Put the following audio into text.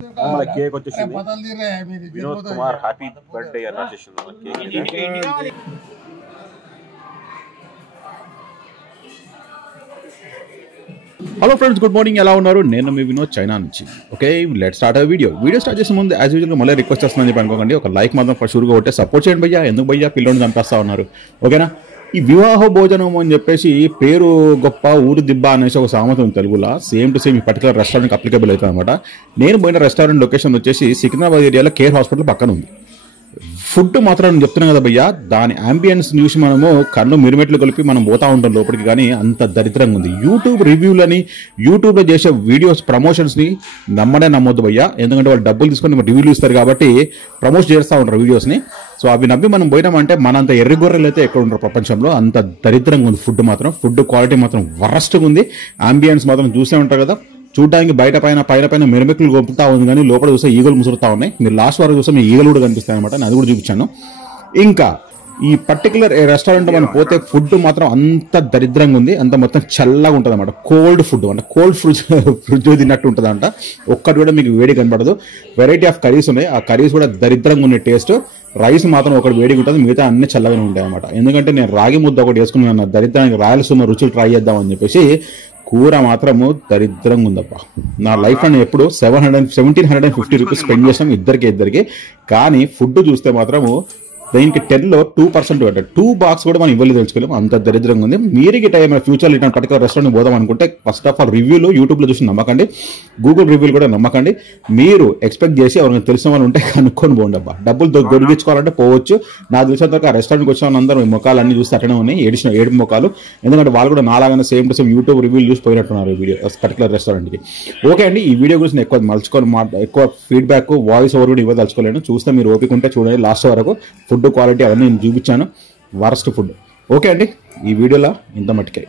మన కేక్ వచ్చేసింది. Vinod Kumar happy birthday అని రాసేసింది మన cake. Hello friends, good morning. ఎలా ఉన్నారు? నేను మీ వినోద్, చైనా నుంచి. Okay, let start video start చేసే ముందు యాజ్ యూజువల్గా మళ్ళీ రిక్వెస్ట్ చేస్తున్నాను చెప్పి అనుకోకండి. ఒక లైక్ మాత్రం ఫస్ట్ షూర్గా కొట్టే సపోర్ట్ చేయండి భయ్యా. ఎందుకు భయ్యా పిల్లోని చంపేస్తా ఉన్నారు? ఓకేనా. ఈ వివాహ భోజనం అని చెప్పేసి పేరు గొప్ప ఊరు దిబ్బ అనేసి ఒక సామెత ఉంది తెలుగులో. సేమ్ టు సేమ్ ఈ పర్టికులర్ రెస్టారెంట్కి అప్లికబుల్ అవుతుంది అనమాట. నేను పోయిన రెస్టారెంట్ లొకేషన్ వచ్చేసి సికింద్రాబాద్ ఏరియాలో కేర్ హాస్పిటల్ పక్కన ఉంది. ఫుడ్ మాత్రం నేను చెప్తున్నాను కదా భయ్యా, దాని అంబియన్స్ చూసి మనము కన్ను మిరుమెట్లు కలిపి మనం పోతా ఉంటాం లోపలికి, కానీ అంత దరిద్రంగా ఉంది. యూట్యూబ్ రివ్యూలని, యూట్యూబ్లో చేసే వీడియోస్ ప్రమోషన్స్ని నమ్మడే నమ్మొద్దు భయ్యా. ఎందుకంటే వాళ్ళు డబ్బులు తీసుకొని రివ్యూలు ఇస్తారు కాబట్టి ప్రమోట్ చేస్తూ ఉంటారు వీడియోస్ని. సో అవి నవ్వి మనం పోయినామంటే మనంత ఎర్రగొర్రెలు అయితే ఎక్కడ ఉంటారు ప్రపంచంలో. అంత దరిద్రంగా ఉంది ఫుడ్ మాత్రం. ఫుడ్ క్వాలిటీ మాత్రం వరస్ట్గా ఉంది. అంబియన్స్ మాత్రం చూసే ఉంటారు కదా, చూడడానికి బయట పైన మిరమిక్కులు గొంపుతా ఉంది, కానీ లోపల చూస్తే ఈగలు ముసురుతా ఉన్నాయి. మీరు లాస్ట్ వరకు చూస్తే మీ ఈగలు కూడా కనిపిస్తాయి అనమాట. నేను అది కూడా చూపించాను. ఇంకా ఈ పర్టికులర్ రెస్టారెంట్ మనం పోతే ఫుడ్ మాత్రం అంత దరిద్రంగా ఉంది. అంత మొత్తం చల్లగా ఉంటుంది అనమాట. కోల్డ్ ఫుడ్ అంటే కోల్డ్ ఫ్రిడ్జ్ తిన్నట్టు ఉంటుంది అంట. ఒక్కటి కూడా మీకు వేడి కనబడదు. వెరైటీ ఆఫ్ కర్రీస్ ఉన్నాయి. ఆ కర్రీస్ కూడా దరిద్రంగా ఉన్నాయి టేస్ట్. రైస్ మాత్రం ఒకటి వేడిగా ఉంటుంది, మిగతా అన్ని చల్లగానే ఉంటాయి అనమాట. ఎందుకంటే నేను రాగి ముద్ద ఒకటి వేసుకున్నాను, దరిద్రానికి రాయలసీమ రుచులు ట్రై చేద్దామని చెప్పేసి. కూర మాత్రము దరిద్రంగా ఉందప్ప. నా లైఫ్లో నేను ఎప్పుడు 1750 రూపీస్ స్పెండ్ చేసాం ఇద్దరికి. కానీ ఫుడ్ చూస్తే మాత్రము దీనికి 10లో 2% అంటే 2 బాక్స్ కూడా మనం ఇవ్వలేదు, తెలుసుకోలేము. అంత దరిద్రంగా ఉంది. మీరు ఈ టైం ఫ్యూచర్లో ఇట్లాంటి పర్టికులర్ రెస్టారెంట్ పోదాం అనుకుంటే ఫస్ట్ ఆఫ్ ఆల్ రివ్యూలు యూట్యూబ్లో చూసి నమ్మకండి, గూగుల్ రివ్యూలు కూడా నమ్మకండి. మీరు ఎక్స్పెక్ట్ చేసి ఎవరైనా తెలిసిన వాళ్ళు ఉంటే కనుక్కొని పోండి అబ్బా. డబ్బులు గొడిగించుకోవాలంటే పోవచ్చు. నాకు తెలిసినంత ఆ రెస్టారెంట్కి వచ్చిన వాళ్ళందరూ ముఖాలు అన్ని చూస్తే అట్టనే ఉన్నాయి, ఏడు ముఖాలు. ఎందుకంటే వాళ్ళు కూడా నాలాగానే సేమ్ టు సేమ్ యూట్యూబ్ రివ్యూలు చూసి పోయినట్టున్నారు ఈ వీడియో పర్టికులర్ రెస్టారెంట్కి. ఓకే అండి, ఈ వీడియో గురించి ఎక్కువ ఎక్కువ ఫీడ్బ్యాక్ వాయిస్ ఓవర్ కూడా ఇవ్వదలుచుకోలేను. చూస్తే మీరు ఓపిక ఉంటే చూడండి లాస్ట్ వరకు. ఫుడ్ క్వాలిటీ అవన్నీ నేను చూపించాను, వరస్ట్ ఫుడ్. ఓకే అండి, ఈ వీడియోలో ఇంత మట్టుకే.